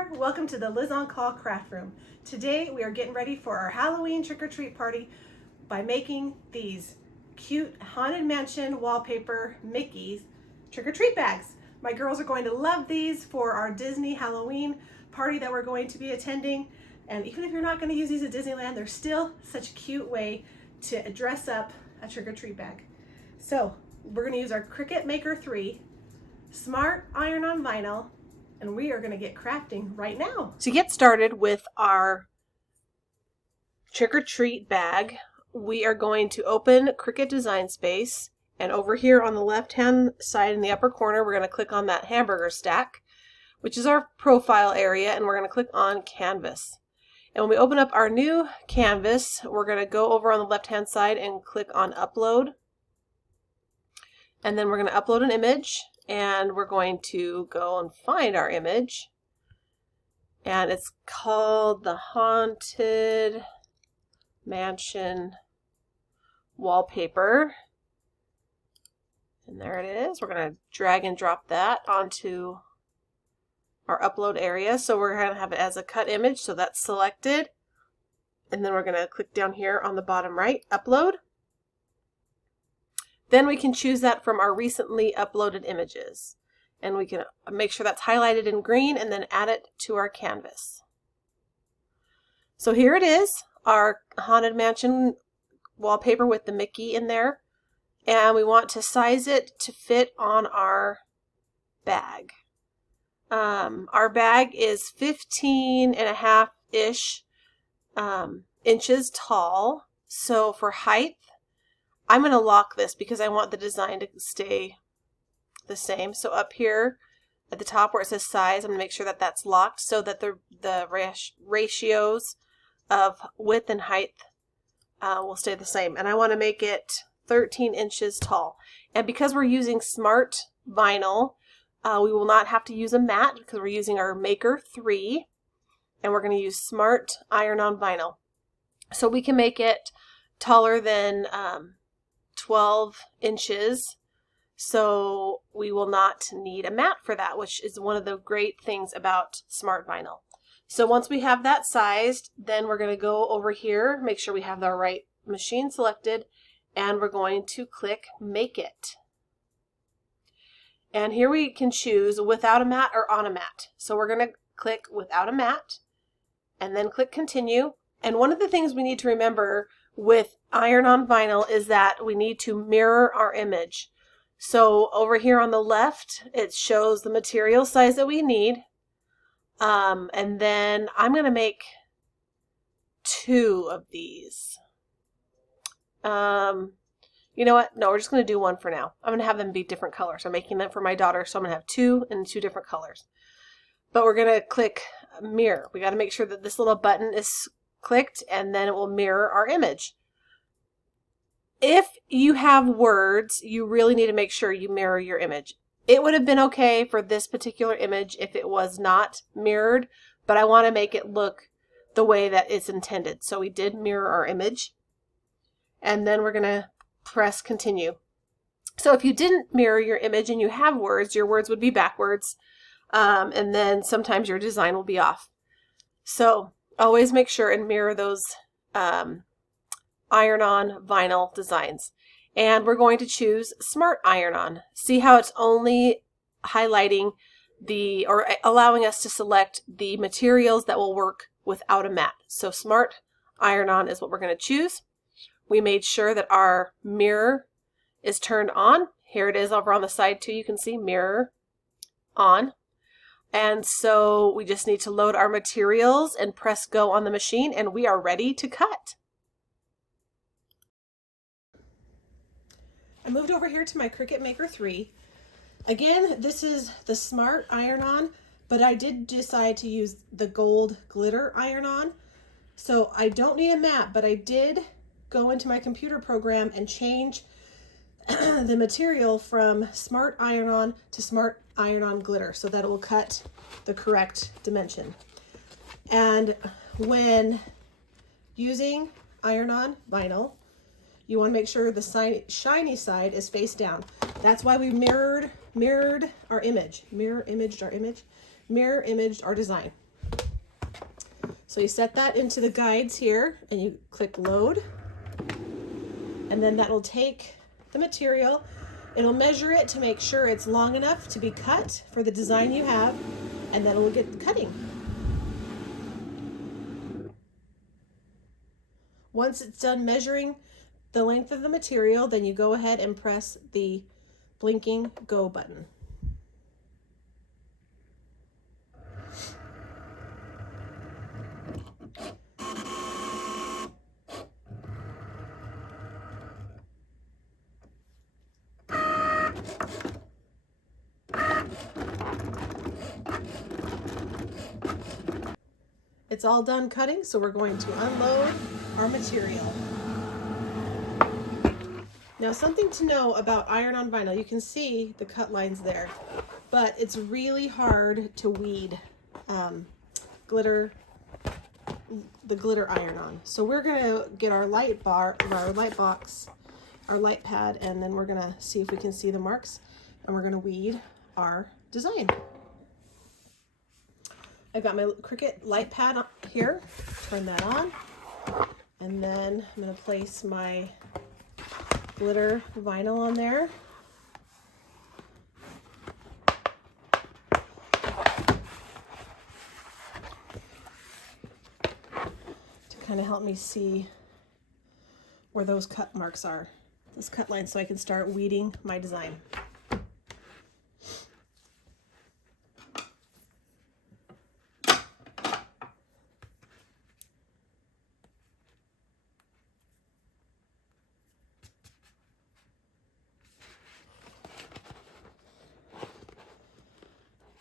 there! Welcome to the Liz on Call craft room. Today we are getting ready for our Halloween trick-or-treat party by making these cute Haunted Mansion Wallpaper Mickey's trick-or-treat bags. My girls are going to love these for our Disney Halloween party that we're going to be attending. And even if you're not going to use these at Disneyland, they're still such a cute way to dress up a trick-or-treat bag. So we're going to use our Cricut Maker 3 Smart Iron-On Vinyl, and we are going to get crafting right now. To get started with our trick-or-treat bag, we are going to open Cricut Design Space, and over here on the left-hand side in the upper corner, we're going to click on that hamburger stack, which is our profile area, and we're going to click on Canvas. And when we open up our new canvas, we're going to go over on the left-hand side and click on Upload. And then we're going to upload an image, and we're going to go and find our image. And it's called the Haunted Mansion Wallpaper. And there it is. We're going to drag and drop that onto our upload area. So we're going to have it as a cut image. So that's selected. And then we're going to click down here on the bottom right, Upload. Then we can choose that from our recently uploaded images. And we can make sure that's highlighted in green and then add it to our canvas. So here it is, our Haunted Mansion wallpaper with the Mickey in there. And we want to size it to fit on our bag. Our bag is 15.5-ish inches tall. So for height, I'm going to lock this because I want the design to stay the same. So up here at the top where it says size, I'm going to make sure that that's locked so that the ratios of width and height will stay the same. And I want to make it 13 inches tall. And because we're using Smart Vinyl, we will not have to use a mat because we're using our Maker 3. And we're going to use Smart Iron-On Vinyl. So we can make it taller than 12 inches, so we will not need a mat for that, which is one of the great things about Smart Vinyl. So once we have that sized, then we're going to go over here, make sure we have the right machine selected, and we're going to click Make It. And here we can choose without a mat or on a mat. So we're going to click without a mat, and then click Continue. And one of the things we need to remember with iron-on vinyl is that we need to mirror our image. So over here on the left, it shows the material size that we need. And then I'm going to make 2 of these. You know what? No, we're just going to do 1 for now. I'm going to have them be different colors. I'm making them for my daughter, so I'm going to have 2 in 2 different colors. But we're going to click Mirror. We got to make sure that this little button is clicked, and then it will mirror our image. If you have words, you really need to make sure you mirror your image. It would have been okay for this particular image if it was not mirrored, but I want to make it look the way that it's intended. So we did mirror our image, and then we're going to press Continue. So if you didn't mirror your image and you have words, your words would be backwards, and then sometimes your design will be off. So always make sure and mirror those iron-on vinyl designs. And we're going to choose Smart Iron-On. See how it's only highlighting or allowing us to select the materials that will work without a mat. So Smart Iron-On is what we're going to choose. We made sure that our mirror is turned on. Here it is over on the side too. You can see mirror on. And so we just need to load our materials and press go on the machine, and we are ready to cut. I moved over here to my Cricut Maker 3. Again, this is the Smart Iron-On, but I did decide to use the gold glitter iron-on. So I don't need a mat, but I did go into my computer program and change the material from Smart Iron-On to Smart Iron-On Glitter so that it will cut the correct dimension. And when using iron-on vinyl, you want to make sure the shiny side is face down. That's why we mirror imaged our design. So you set that into the guides here and you click load, and then that'll take the material. It'll measure it to make sure it's long enough to be cut for the design you have, and then it'll get cutting. Once it's done measuring the length of the material, then you go ahead and press the blinking go button. It's all done cutting, so we're going to unload our material. Now, something to know about iron-on vinyl, you can see the cut lines there, but it's really hard to weed the glitter iron-on. So we're gonna get our light box, our light pad, and then we're gonna see if we can see the marks, and we're gonna weed our design. I've got my Cricut light pad here, turn that on, and then I'm going to place my glitter vinyl on there. To kind of help me see where those cut marks are, those cut lines, so I can start weeding my design.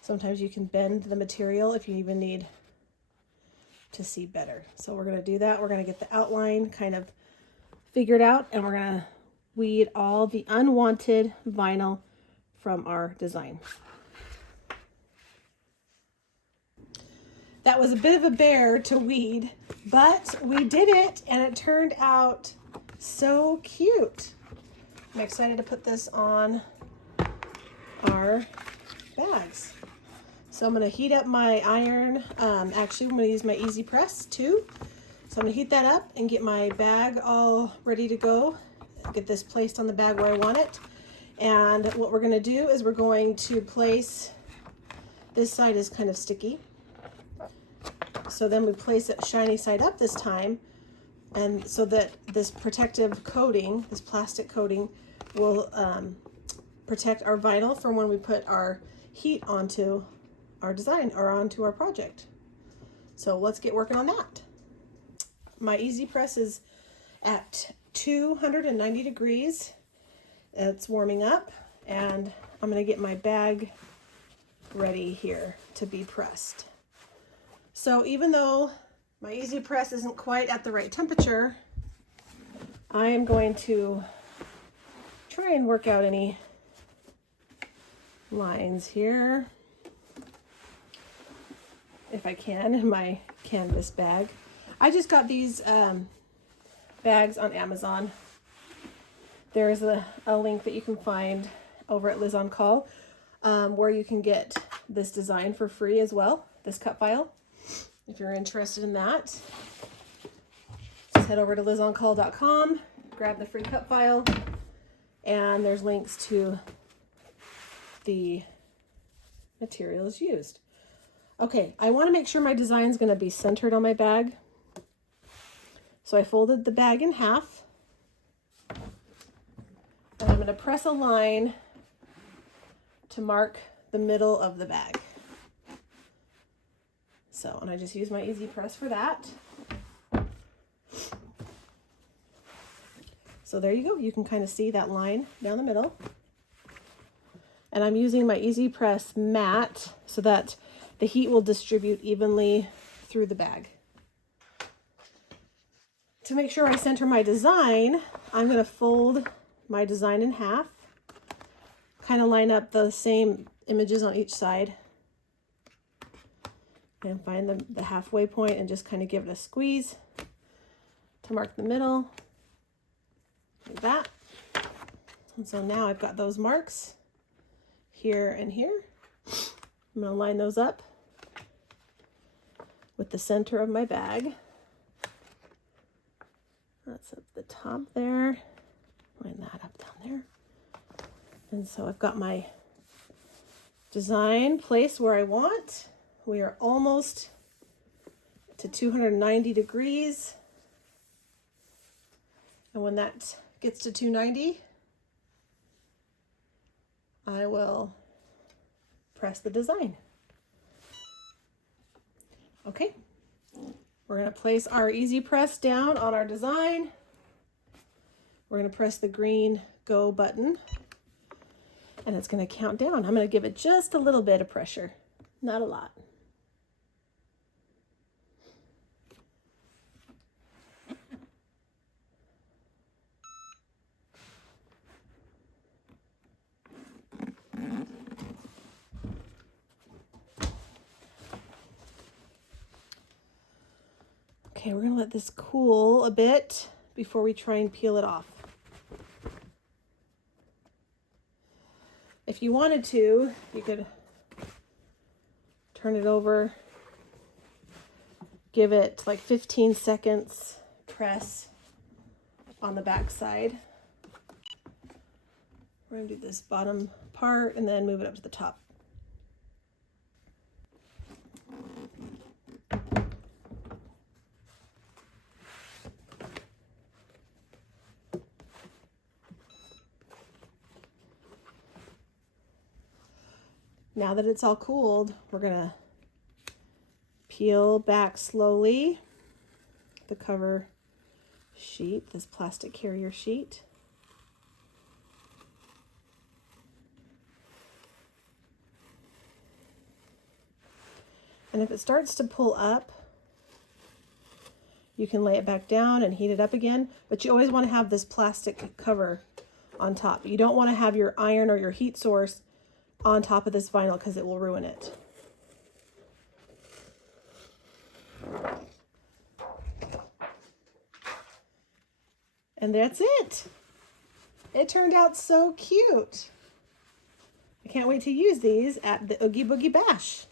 Sometimes you can bend the material if you even need to see better. So we're going to do that. We're going to get the outline kind of figured out, and we're going to weed all the unwanted vinyl from our design. That was a bit of a bear to weed, but we did it, and it turned out so cute. I'm excited to put this on our bags. So I'm going to heat up my iron. Actually, I'm going to use my Easy Press too. So I'm going to heat that up and get my bag all ready to go. Get this placed on the bag where I want it. And what we're going to do is we're going to place, this side is kind of sticky. So then we place it shiny side up this time. And so that this protective coating, this plastic coating, will protect our vinyl from when we put our heat onto our design or onto our project. So let's get working on that. My Easy Press is at 290 degrees. It's warming up, and I'm going to get my bag ready here to be pressed. So even though my Easy Press isn't quite at the right temperature, I am going to try and work out any lines here, if I can, in my canvas bag. I just got these bags on Amazon. There's a link that you can find over at Liz on Call, where you can get this design for free as well, this cut file. If you're interested in that, just head over to lizoncall.com, grab the free cut file, and there's links to the materials used. Okay, I want to make sure my design is going to be centered on my bag. So I folded the bag in half, and I'm going to press a line to mark the middle of the bag. So, and I just use my Easy Press for that. So there you go. You can kind of see that line down the middle. And I'm using my Easy Press matte so that the heat will distribute evenly through the bag. To make sure I center my design, I'm going to fold my design in half, kind of line up the same images on each side, and find the halfway point and just kind of give it a squeeze to mark the middle, like that. And so now I've got those marks here and here. I'm going to line those up with the center of my bag. That's up the top there. Line that up down there. And so I've got my design placed where I want. We are almost to 290 degrees. And when that gets to 290, I will press the design. Okay, we're going to place our easy press down on our design. We're going to press the green go button, and it's going to count down. I'm going to give it just a little bit of pressure, not a lot. Okay, we're going to let this cool a bit before we try and peel it off. If you wanted to, you could turn it over, give it like 15 seconds press on the back side. We're going to do this bottom part and then move it up to the top. Now that it's all cooled, we're gonna peel back slowly the cover sheet, this plastic carrier sheet. And if it starts to pull up, you can lay it back down and heat it up again, but you always want to have this plastic cover on top. You don't want to have your iron or your heat source on top of this vinyl because it will ruin it. And that's it. It turned out so cute. I can't wait to use these at the Oogie Boogie Bash.